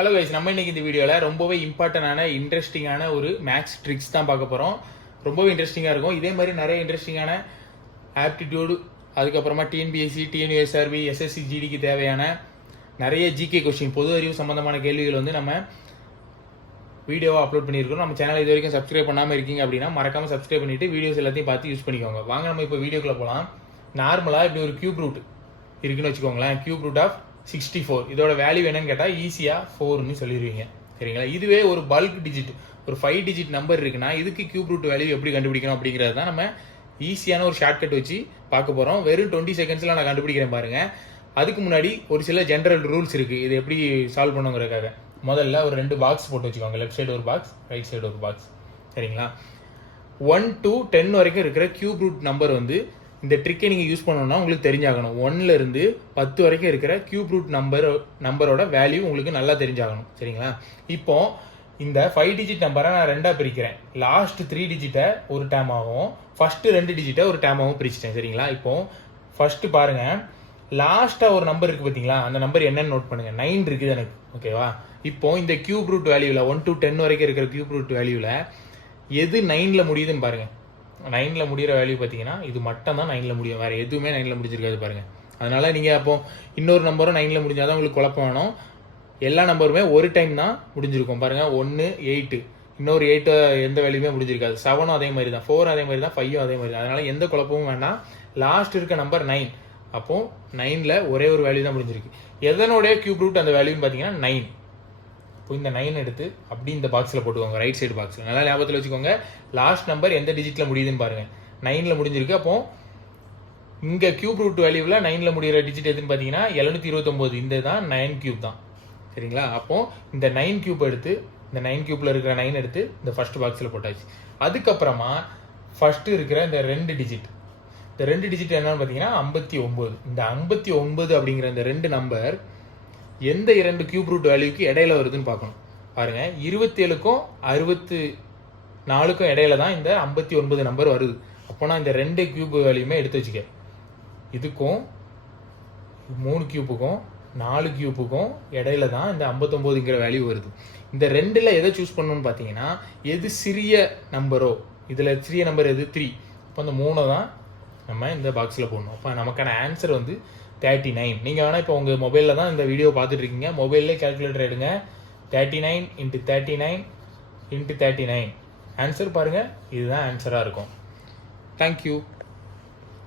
Hello guys நம்ம இன்னைக்கு இந்த வீடியோவில் ரொம்பவே இம்பார்ட்டண்டான இன்ட்ரெஸ்டிங்கான ஒரு மேக்ஸ் ட்ரிக்ஸ் தான் பார்க்க போகிறோம் ரொம்பவே இன்ட்ரெஸ்டிங்காக இருக்கும். இதே மாதிரி நிறைய இன்ட்ரெஸ்டிங்கான ஆப்டிடியூடு அதுக்கப்புறமா டிஎன்பிஎஸ்சி டிஎன்யூஎஸ்ஆர்பி எஸ்எஸ்சி ஜிடிக்கு தேவையான நிறைய ஜிகே கொஸ்டின் பொது அறிவு சம்பந்தமான கேள்விகள் வந்து நம்ம வீடியோவாக அப்லோட் பண்ணியிருக்கோம் நம்ம சேனல் இது வரைக்கும் சப்ஸ்கிரைப் பண்ணாமல் இருக்கீங்க அப்படின்னா மறக்காமல் சப்ஸ்கிரைப் பண்ணிவிட்டு வீடியோஸ் எல்லாத்தையும் பார்த்து யூஸ் பண்ணிக்கோங்க. வாங்க நம்ம இப்போ வீடியோக்குள்ளே போகலாம் நார்மலாக இப்படி ஒரு கியூப் ரூட் இருக்குன்னு வச்சுக்கோங்களேன். Cube root of sixty four இதோட வேல்யூ என்னன்னு கேட்டால் ஈஸியாக ஃபோர்னு சொல்லிடுவீங்க சரிங்களா? இதுவே ஒரு பல்க் டிஜிட் ஒரு ஃபைவ் டிஜிட் நம்பர் இருக்குன்னா இதுக்கு கியூப் ரூட் வேல்யூ எப்படி கண்டுபிடிக்கணும் அப்படிங்கிறது தான் நம்ம ஈஸியான ஒரு ஷார்ட்கட் வச்சு பார்க்க போகிறோம் வெறும் டுவெண்ட்டி செகண்ட்ஸில் நான் கண்டுபிடிக்கிறேன் பாருங்க. அதுக்கு முன்னாடி ஒரு சில ஜென்ரல் ரூல்ஸ் இருக்குது இது எப்படி சால்வ் பண்ணுங்கிறதுக்காக முதல்ல ஒரு ரெண்டு பாக்ஸ் போட்டு வச்சுக்கோங்க. லெஃப்ட் சைடு ஒரு பாக்ஸ் ரைட் சைடு ஒரு பாக்ஸ் சரிங்களா? ஒன் டு டென் வரைக்கும் இருக்கிற கியூப் ரூட் நம்பர் வந்து இந்த ட்ரிக்கை நீங்கள் யூஸ் பண்ணணும்னா உங்களுக்கு தெரிஞ்சாகணும். ஒன்லேருந்து பத்து வரைக்கும் இருக்கிற கியூப் ரூட் நம்பர் நம்பரோட வேல்யூ உங்களுக்கு நல்லா தெரிஞ்சாகணும். சரிங்களா? இப்போ இந்த ஃபைவ் டிஜிட் நம்பரை நான் ரெண்டாக பிரிக்கிறேன். லாஸ்ட் த்ரீ டிஜிட்டை ஒரு டேம் ஆகும் ஃபர்ஸ்ட் ரெண்டு டிஜிட்டை ஒரு டேமாகவும் பிரிச்சிட்டேன். சரிங்களா? இப்போ ஃபஸ்ட்டு பாருங்கள் லாஸ்ட்டாக ஒரு நம்பர் இருக்குது பார்த்தீங்களா அந்த நம்பர் என்னன்னு நோட் பண்ணுங்கள் நைன் இருக்குது எனக்கு. ஓகேவா இப்போ இந்த கியூப் ரூட் வேல்யூவில் ஒன் டு டென் வரைக்கும் இருக்கிற கியூப் ரூட் வேல்யூவில் எது நைனில் முடியுதுன்னு பாருங்கள் நைனில் முடிகிற வேல்யூ பார்த்தீங்கன்னா இது மட்டும் தான் நைனில் முடியும். வேறு எதுவுமே நைனில் முடிஞ்சிருக்காது பாருங்கள் அதனால் நீங்கள் அப்போ இன்னொரு நம்பரும் நைனில் முடிஞ்சால் தான் உங்களுக்கு குழப்பம் வேணும். எல்லா நம்பருமே ஒரு டைம் தான் முடிஞ்சிருக்கும். பாருங்கள் ஒன்று எயிட்டு இன்னொரு எயிட்டு எந்த வேல்யூமே முடிஞ்சிருக்காது. செவனும் அதே மாதிரி தான். ஃபோர் அதே மாதிரி தான். ஃபைவும் அதே மாதிரி தான். அதனால் எந்த குழப்பமும் வேண்டாம். லாஸ்ட் இருக்க நம்பர் நைன் அப்போது நைனில் ஒரே ஒரு வேல்யூ தான் முடிஞ்சிருக்கு. எதனுடைய கியூப் ரூட் அந்த வேல்யூன்னு பார்த்தீங்கன்னா நைன் இப்போ இந்த நைன் எடுத்து அப்படி இந்த பாக்ஸில் போட்டுக்கோங்க ரைட் சைடு பாக்ஸில் நல்லா ஞாபகத்தில் வச்சுக்கோங்க. லாஸ்ட் நம்பர் எந்த டிஜிட்டில் முடியுதுன்னு பாருங்கள் நைனில் முடிஞ்சிருக்கு. அப்போ இங்கே கியூப் ரூட் வேல்யூவில் நைனில் முடிகிற டிஜிட் எதுன்னு பார்த்தீங்கன்னா எழுநூற்றி இருபத்தொம்போது. இந்த தான் நைன் கியூப் தான். சரிங்களா? அப்போது இந்த நைன் கியூப் எடுத்து இந்த நைன் கியூப்பில் இருக்கிற நைன் எடுத்து இந்த ஃபர்ஸ்ட் பாக்ஸில் போட்டாச்சு. அதுக்கப்புறமா ஃபஸ்ட்டு இருக்கிற இந்த ரெண்டு டிஜிட் இந்த ரெண்டு டிஜிட் என்னன்னு பார்த்தீங்கன்னா ஐம்பத்தி ஒம்பது. இந்த ஐம்பத்தி ஒன்பது அப்படிங்கிற இந்த ரெண்டு நம்பர் எந்த இரண்டு கியூப் ரூட் வேல்யூக்கு இடையில வருதுன்னு பார்க்கணும். பாருங்கள் இருபத்தேழுக்கும் அறுபத்து நாலுக்கும் இடையில தான் இந்த ஐம்பத்தி ஒன்பது நம்பர் வருது. அப்போ நான் இந்த ரெண்டு கியூப் வேல்யூமே எடுத்து வச்சுக்க. இதுக்கும் மூணு கியூப்புக்கும் நாலு கியூப்புக்கும் இடையில தான் இந்த ஐம்பத்தொம்போதுங்கிற வேல்யூ வருது. இந்த ரெண்டில் எதை சூஸ் பண்ணணும்னு பார்த்தீங்கன்னா எது சிறிய நம்பரோ இதில் சிறிய நம்பர் எது த்ரீ அப்போ அந்த மூணை தான் நம்ம இந்த பாக்ஸில் போடணும். அப்போ நமக்கான ஆன்சர் வந்து தேர்ட்டி நைன் நீங்கள் வேணால் இப்போ உங்கள் மொபைலில் தான் இந்த வீடியோ பார்த்துட்ருக்கீங்க மொபைல்லே கேல்குலேட்டர் எடுங்க. Thirty nine into thirty nine into thirty nine answer பாருங்கள் இதுதான் ஆன்சராக இருக்கும் தேங்க்யூ